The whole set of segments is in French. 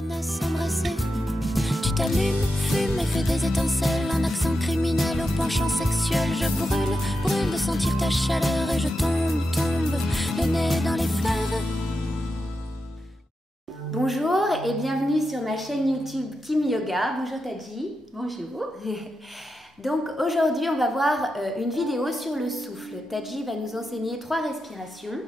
apprennent à s'embrasser. Tu t'allumes, fumes et fais des étincelles. Un accent criminel au penchant sexuel. Je brûle, brûle de sentir ta chaleur. Et je tombe, tombe, le nez dans les fleurs. Bonjour et bienvenue sur ma chaîne YouTube Kim Yoga. Bonjour Tadji. Bonjour. Donc aujourd'hui on va voir une vidéo sur le souffle. Tadji va nous enseigner 3 respirations.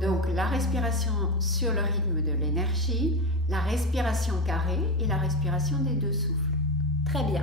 Donc la respiration sur le rythme de l'énergie, la respiration carrée et la respiration des 2 souffles. Très bien.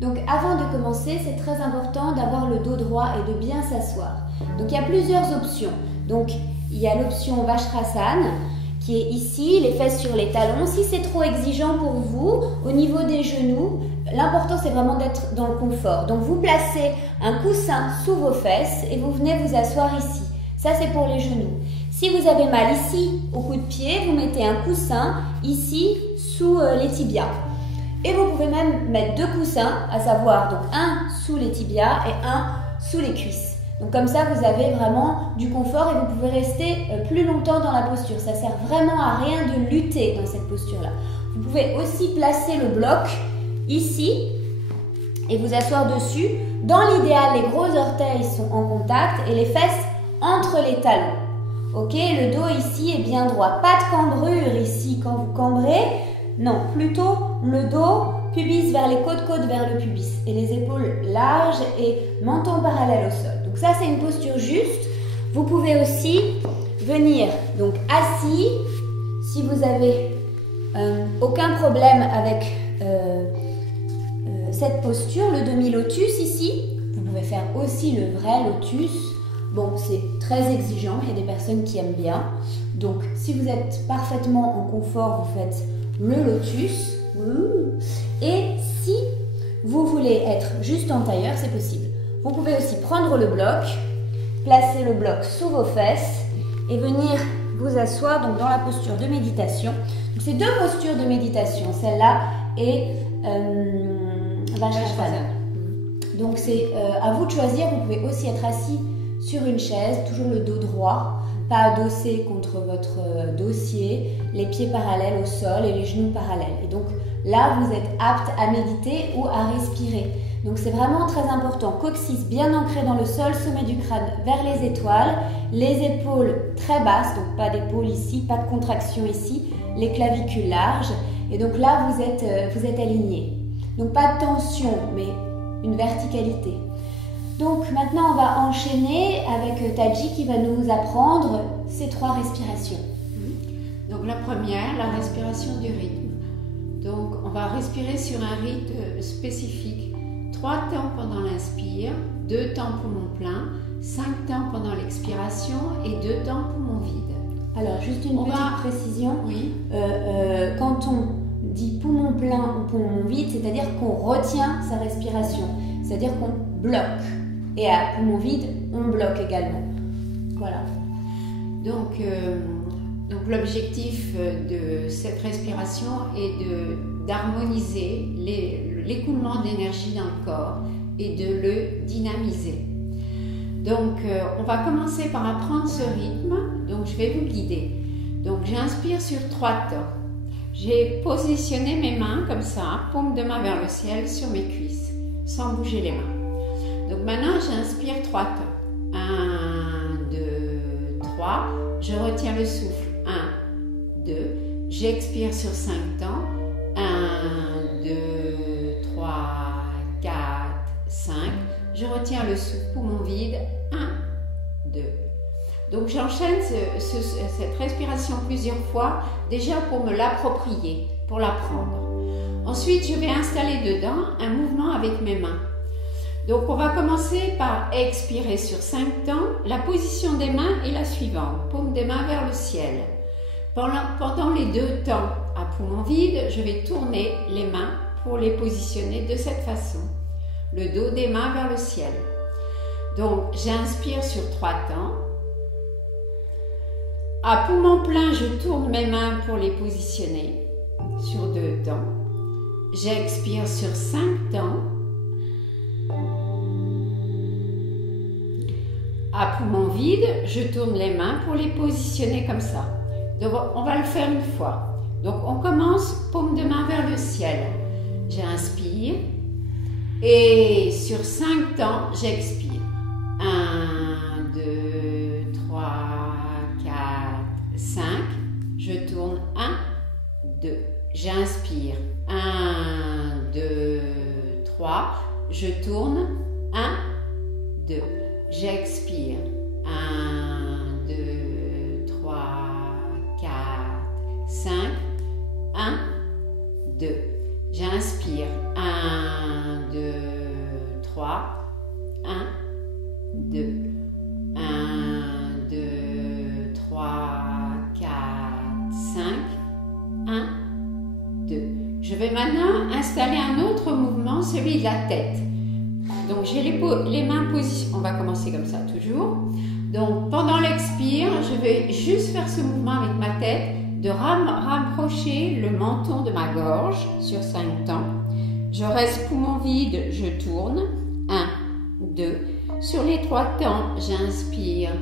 Donc avant de commencer, c'est très important d'avoir le dos droit et de bien s'asseoir. Donc il y a plusieurs options. Donc il y a l'option Vajrasana qui est ici, les fesses sur les talons. Si c'est trop exigeant pour vous, au niveau des genoux, l'important c'est vraiment d'être dans le confort. Donc vous placez un coussin sous vos fesses et vous venez vous asseoir ici. Ça c'est pour les genoux. Si vous avez mal ici au coup de pied, vous mettez un coussin ici sous les tibias. Et vous pouvez même mettre 2 coussins, à savoir donc un sous les tibias et un sous les cuisses. Donc comme ça vous avez vraiment du confort et vous pouvez rester plus longtemps dans la posture. Ça sert vraiment à rien de lutter dans cette posture-là. Vous pouvez aussi placer le bloc ici et vous asseoir dessus. Dans l'idéal, les gros orteils sont en contact et les fesses entre les talons. Ok, le dos ici est bien droit. Pas de cambrure ici quand vous cambrez. Non, plutôt le dos, pubis vers les côtes vers le pubis. Et les épaules larges et menton parallèle au sol. Donc ça, c'est une posture juste. Vous pouvez aussi venir donc assis. Si vous avez aucun problème avec cette posture, le demi-lotus ici. Vous pouvez faire aussi le vrai lotus. Bon, c'est très exigeant, il y a des personnes qui aiment bien. Donc, si vous êtes parfaitement en confort, vous faites le lotus. Et si vous voulez être juste en tailleur, c'est possible. Vous pouvez aussi prendre le bloc, placer le bloc sous vos fesses et venir vous asseoir donc dans la posture de méditation. Donc, c'est 2 postures de méditation, celle-là et Vajrasana. Donc, c'est à vous de choisir. Vous pouvez aussi être assis sur une chaise, toujours le dos droit, pas adossé contre votre dossier, les pieds parallèles au sol et les genoux parallèles. Et donc là, vous êtes apte à méditer ou à respirer. Donc c'est vraiment très important. Coccyx bien ancré dans le sol, sommet du crâne vers les étoiles, les épaules très basses, donc pas d'épaule ici, pas de contraction ici, les clavicules larges. Et donc là, vous êtes aligné. Donc pas de tension, mais une verticalité. Donc maintenant on va enchaîner avec Tadji qui va nous apprendre ces 3 respirations. Donc la première, la respiration du rythme. Donc on va respirer sur un rythme spécifique. 3 temps pendant l'inspire, 2 temps poumon plein, 5 temps pendant l'expiration et 2 temps poumon vide. Alors juste une petite précision. Oui. Quand on dit poumon plein ou poumon vide, c'est-à-dire qu'on retient sa respiration. C'est-à-dire qu'on bloque. Et à poumon vide, on bloque également. Voilà. Donc l'objectif de cette respiration est d'harmoniser l'écoulement d'énergie dans le corps et de le dynamiser. Donc on va commencer par apprendre ce rythme. Donc je vais vous guider. Donc j'inspire sur 3 temps. J'ai positionné mes mains comme ça, paume de main vers le ciel sur mes cuisses, sans bouger les mains. Donc maintenant, j'inspire 3 temps. 1, 2, 3. Je retiens le souffle. 1, 2. J'expire sur 5 temps. 1, 2, 3, 4, 5. Je retiens le souffle. Poumon vide. 1, 2. Donc j'enchaîne cette respiration plusieurs fois, déjà pour me l'approprier, pour l'apprendre. Ensuite, je vais installer dedans un mouvement avec mes mains. Donc on va commencer par expirer sur 5 temps. La position des mains est la suivante. Paume des mains vers le ciel. Pendant les 2 temps à poumon vide, je vais tourner les mains pour les positionner de cette façon. Le dos des mains vers le ciel. Donc j'inspire sur 3 temps. À poumon plein, je tourne mes mains pour les positionner sur 2 temps. J'expire sur 5 temps. À poumon vide, je tourne les mains pour les positionner comme ça. Donc on va le faire une fois. Donc on commence paume de main vers le ciel. J'inspire et sur 5 temps, j'expire. 1, 2, 3, 4, 5. Je tourne 1, 2. J'inspire. 1, 2, 3. Je tourne. 1, 2. J'expire. 1, 2, 3, 4, 5. 1, 2. J'inspire. 1, 2, 3. 1, 2. 1, 2, 3, 4, 5. 1, 2. Je vais maintenant installer un autre mouvement, celui de la tête. Donc j'ai les mains positionnées, on va commencer comme ça toujours. Donc pendant l'expire, je vais juste faire ce mouvement avec ma tête, de rapprocher le menton de ma gorge sur 5 temps. Je reste poumon vide, je tourne. 1, 2. Sur les 3 temps, j'inspire.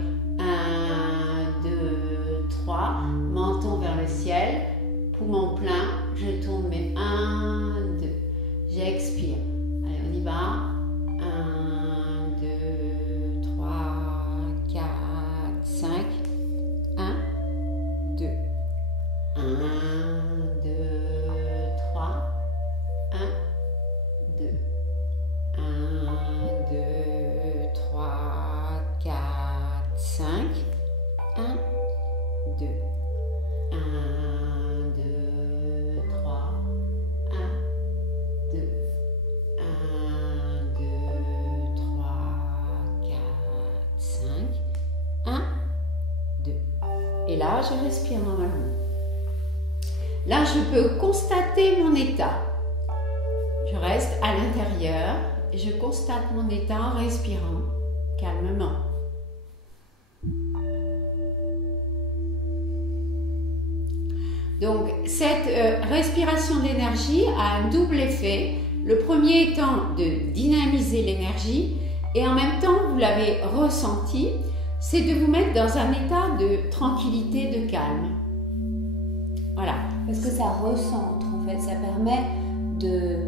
1, 2, 3. Menton vers le ciel. Poumon plein, je tourne mes 1, 2. J'expire. Allez, on y va. 1, 2, 3, 4, 5. 1, 2. 1, 2, 3. 1, 2. 1, 2, 3, 4, 5. 1, 2. 1, 2, 3. 1, 2. 1, 2, 3, 4, 5. 1, 2. Et là, je respire normalement. Là, je peux constater mon état. Je reste à l'intérieur et je constate mon état en respirant calmement. Donc, cette respiration d'énergie a un double effet. Le premier étant de dynamiser l'énergie et en même temps, vous l'avez ressenti, c'est de vous mettre dans un état de tranquillité, de calme. Voilà. Parce que ça recentre en fait, ça permet de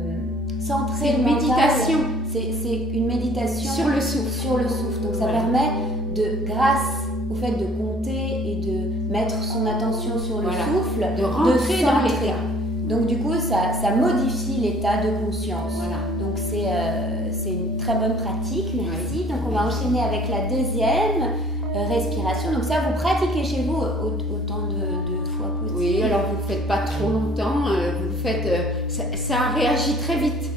centrer. C'est une méditation. C'est une méditation sur le souffle. Sur le souffle. Donc ça permet de, grâce au fait de compter et de mettre son attention sur le souffle, de rentrer dans l'état. Donc du coup, ça modifie l'état de conscience. Voilà. Donc c'est une très bonne pratique, merci. Oui. Donc on va enchaîner avec la deuxième respiration. Donc ça, vous pratiquez chez vous autant de fois possible. Oui, alors vous ne le faites pas trop longtemps, vous le faites, ça réagit très vite.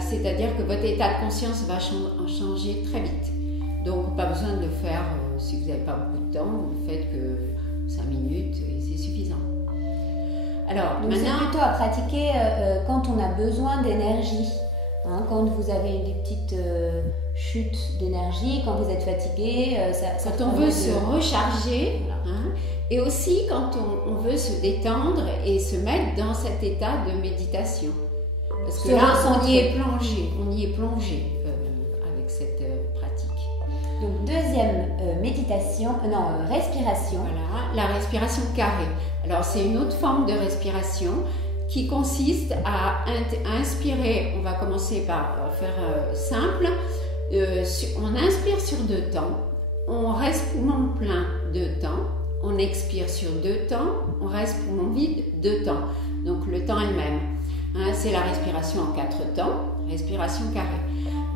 C'est-à-dire que votre état de conscience va changer très vite. Donc pas besoin de le faire si vous n'avez pas beaucoup de temps, vous ne faites que 5 minutes et c'est suffisant. Alors, donc c'est plutôt à pratiquer quand on a besoin d'énergie, hein, quand vous avez des petites chutes d'énergie, quand vous êtes fatigué. Quand on veut se recharger, voilà. Hein, et aussi quand on veut se détendre et se mettre dans cet état de méditation. Parce que là, on y est plongé avec cette pratique. Donc deuxième respiration. Voilà, la respiration carrée. Alors c'est une autre forme de respiration qui consiste à inspirer. On va commencer par faire simple. On inspire sur 2 temps, on reste poumon plein 2 temps, on expire sur 2 temps, on reste poumon vide 2 temps. Donc le temps est le même. Hein, c'est la respiration en 4 temps, respiration carrée.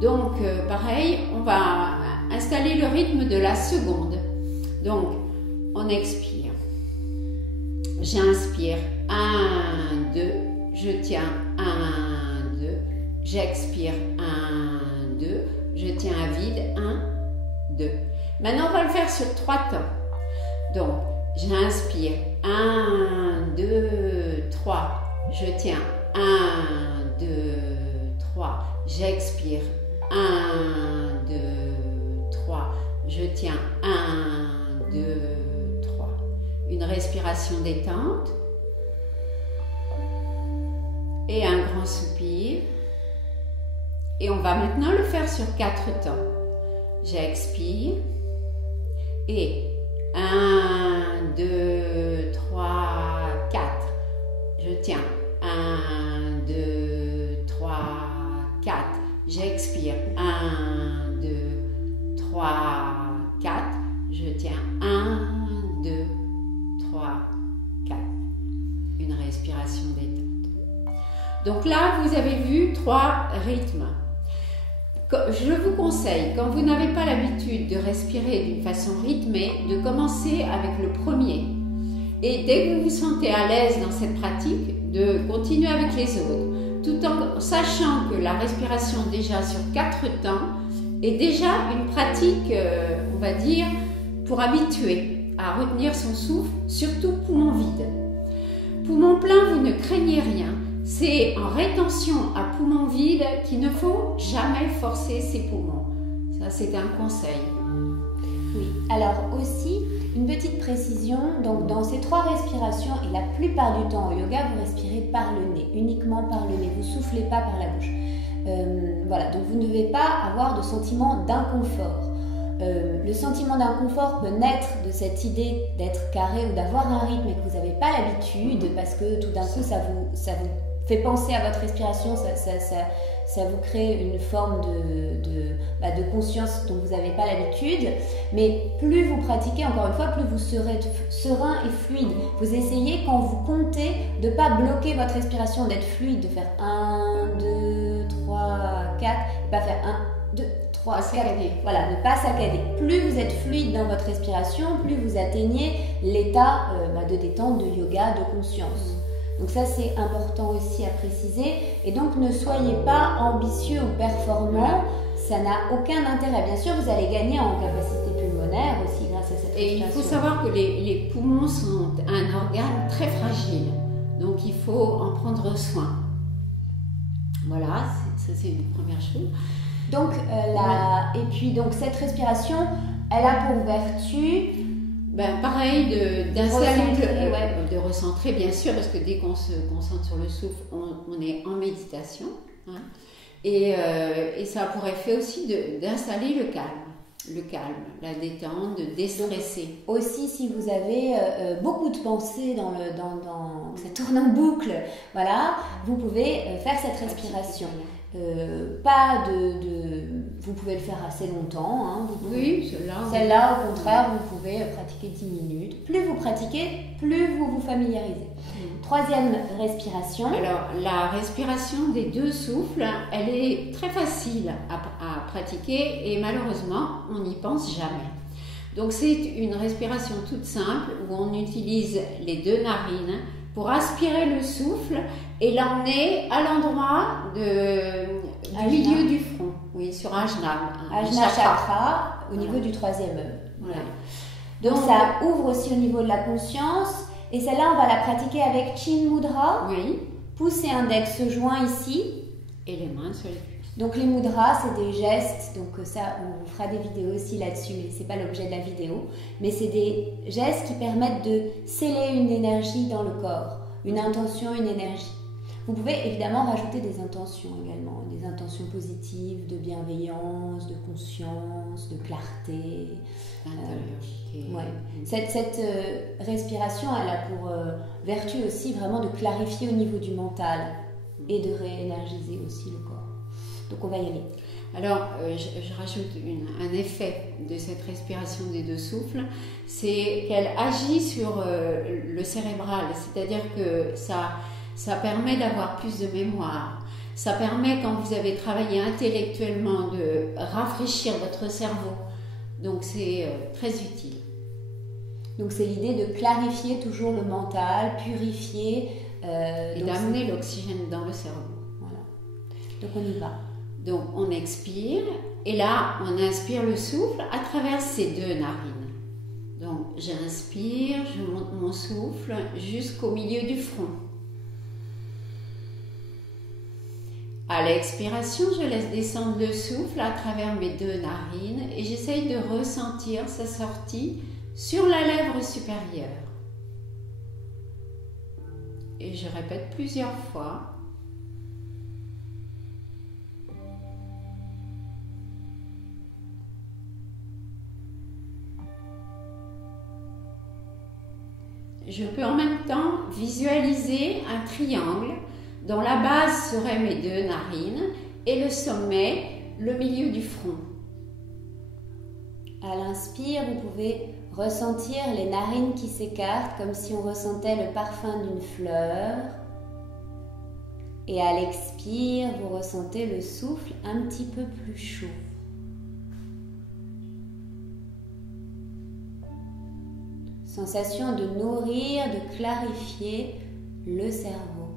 Donc pareil, on va installer le rythme de la seconde. Donc on expire. J'inspire 1, 2, je tiens 1, 2, j'expire 1, 2, je tiens à vide 1, 2. Maintenant on va le faire sur 3 temps. Donc j'inspire 1, 2, 3, je tiens 1, 2, 3, j'expire 1, 2, 3, je tiens 1, 2, 3. Une respiration détente et un grand soupir. Et on va maintenant le faire sur 4 temps. J'expire et 1, 2, tiens. 1, 2, 3, 4. J'expire. 1, 2, 3, 4. Je tiens. 1, 2, 3, 4. Une respiration détente. Donc là, vous avez vu 3 rythmes. Je vous conseille, quand vous n'avez pas l'habitude de respirer d'une façon rythmée, de commencer avec le premier. Et dès que vous vous sentez à l'aise dans cette pratique, de continuer avec les autres, tout en sachant que la respiration déjà sur 4 temps est déjà une pratique, on va dire, pour habituer à retenir son souffle, surtout poumon vide. Poumon plein, vous ne craignez rien. C'est en rétention à poumon vide qu'il ne faut jamais forcer ses poumons. Ça, c'est un conseil. Oui, alors aussi, une petite précision, donc dans ces 3 respirations, et la plupart du temps au yoga, vous respirez par le nez, uniquement par le nez, vous ne soufflez pas par la bouche. Voilà, donc vous ne devez pas avoir de sentiment d'inconfort. Le sentiment d'inconfort peut naître de cette idée d'être carré ou d'avoir un rythme et que vous n'avez pas l'habitude, parce que tout d'un coup ça vous fait penser à votre respiration, ça vous crée une forme de conscience dont vous n'avez pas l'habitude. Mais plus vous pratiquez, encore une fois, plus vous serez serein et fluide. Vous essayez, quand vous comptez, de ne pas bloquer votre respiration, d'être fluide, de faire 1, 2, 3, 4, et pas faire 1, 2, 3, 4. Voilà, ne pas saccader. Plus vous êtes fluide dans votre respiration, plus vous atteignez l'état de détente, de yoga, de conscience. Donc ça, c'est important aussi à préciser. Et donc, ne soyez pas ambitieux ou performant. Ça n'a aucun intérêt. Bien sûr, vous allez gagner en capacité pulmonaire aussi grâce à cette respiration. Et il faut savoir que les poumons sont un organe très fragile. Donc, il faut en prendre soin. Voilà, ça c'est une première chose. Donc, et puis, donc, cette respiration, elle a pour vertu... pareil, d'installer, de recentrer bien sûr, parce que dès qu'on se concentre sur le souffle, on est en méditation. Hein, et ça a pour effet aussi d'installer le calme, la détente, de déstresser. Donc, aussi, si vous avez beaucoup de pensées ça tourne en boucle, voilà, vous pouvez faire cette respiration. Vous pouvez le faire assez longtemps. Hein, oui, celle-là, au contraire, vous pouvez pratiquer 10 minutes. Plus vous pratiquez, plus vous vous familiarisez. Troisième respiration. Alors, la respiration des 2 souffles, elle est très facile à pratiquer et malheureusement, on n'y pense jamais. Donc, c'est une respiration toute simple où on utilise les 2 narines pour aspirer le souffle et l'emmener à l'endroit du milieu du front, oui, sur Ajna. Ajna chakra, au niveau du 3e œil. Voilà. Donc ça ouvre aussi au niveau de la conscience. Et celle-là, on va la pratiquer avec Chin Mudra. Oui. Pouce et index joints ici. Et les mains sur les cuisses. Donc les mudras, c'est des gestes, donc ça, on fera des vidéos aussi là-dessus, mais c'est pas l'objet de la vidéo. Mais c'est des gestes qui permettent de sceller une énergie dans le corps, une intention, une énergie. Vous pouvez évidemment rajouter des intentions également, des intentions positives, de bienveillance, de conscience, de clarté. Cette respiration, elle a pour vertu aussi vraiment de clarifier au niveau du mental et de réénergiser aussi le corps. Donc on va y aller. Alors, je rajoute un effet de cette respiration des 2 souffles, c'est qu'elle agit sur le cérébral, c'est-à-dire que ça permet d'avoir plus de mémoire. Ça permet, quand vous avez travaillé intellectuellement, de rafraîchir votre cerveau. Donc c'est très utile. Donc c'est l'idée de clarifier toujours le mental, purifier... et d'amener l'oxygène dans le cerveau. Voilà. Donc on y va. Donc on expire et là on inspire le souffle à travers ces 2 narines. Donc j'inspire, je monte mon souffle jusqu'au milieu du front. À l'expiration, je laisse descendre le souffle à travers mes 2 narines et j'essaye de ressentir sa sortie sur la lèvre supérieure. Et je répète plusieurs fois. je peux en même temps visualiser un triangle dont la base serait mes 2 narines et le sommet, le milieu du front. À l'inspire, vous pouvez ressentir les narines qui s'écartent comme si on ressentait le parfum d'une fleur. Et à l'expire, vous ressentez le souffle un petit peu plus chaud. Sensation de nourrir, de clarifier le cerveau,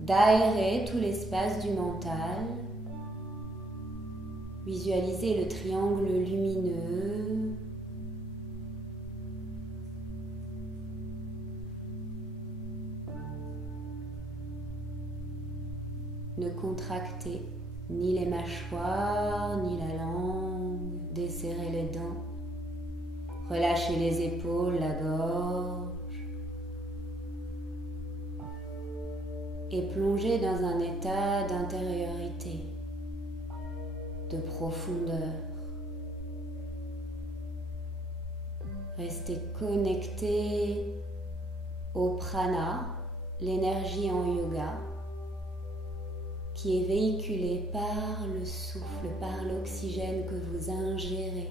d'aérer tout l'espace du mental. Visualisez le triangle lumineux. Ne contractez ni les mâchoires, ni la langue. Desserrez les dents. Relâchez les épaules, la gorge. Et plongez dans un état d'intériorité, de profondeur. Restez connecté au prana, l'énergie en yoga, qui est véhiculée par le souffle, par l'oxygène que vous ingérez.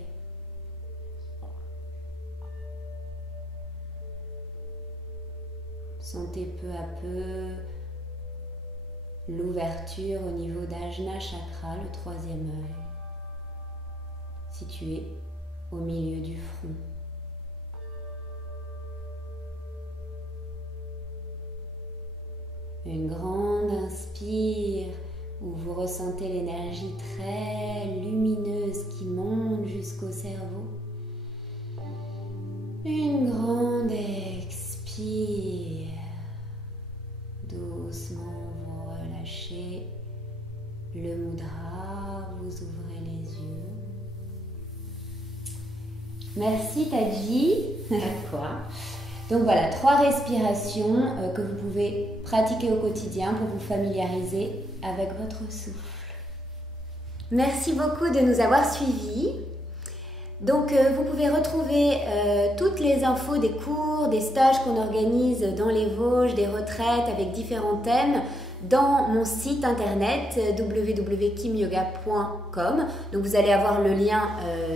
Sentez peu à peu l'ouverture au niveau d'Ajna Chakra, le 3e œil, situé au milieu du front. Une grande inspire où vous ressentez l'énergie très lumineuse qui monte jusqu'au cerveau. Une grande expire. Doucement vous relâchez le mudra, vous ouvrez les yeux. Merci Tadji. Quoi? Donc voilà, 3 respirations que vous pouvez pratiquer au quotidien pour vous familiariser avec votre souffle. Merci beaucoup de nous avoir suivis. Donc vous pouvez retrouver toutes les infos des cours, des stages qu'on organise dans les Vosges, des retraites avec différents thèmes dans mon site internet www.kimyoga.com. Donc vous allez avoir le lien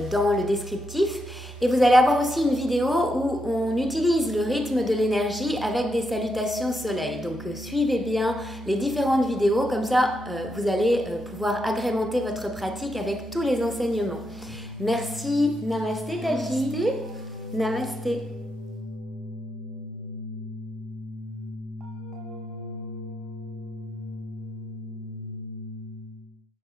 dans le descriptif. Et vous allez avoir aussi une vidéo où on utilise le rythme de l'énergie avec des salutations soleil. Donc suivez bien les différentes vidéos, comme ça vous allez pouvoir agrémenter votre pratique avec tous les enseignements. Merci, Namasté Tadji. Namasté.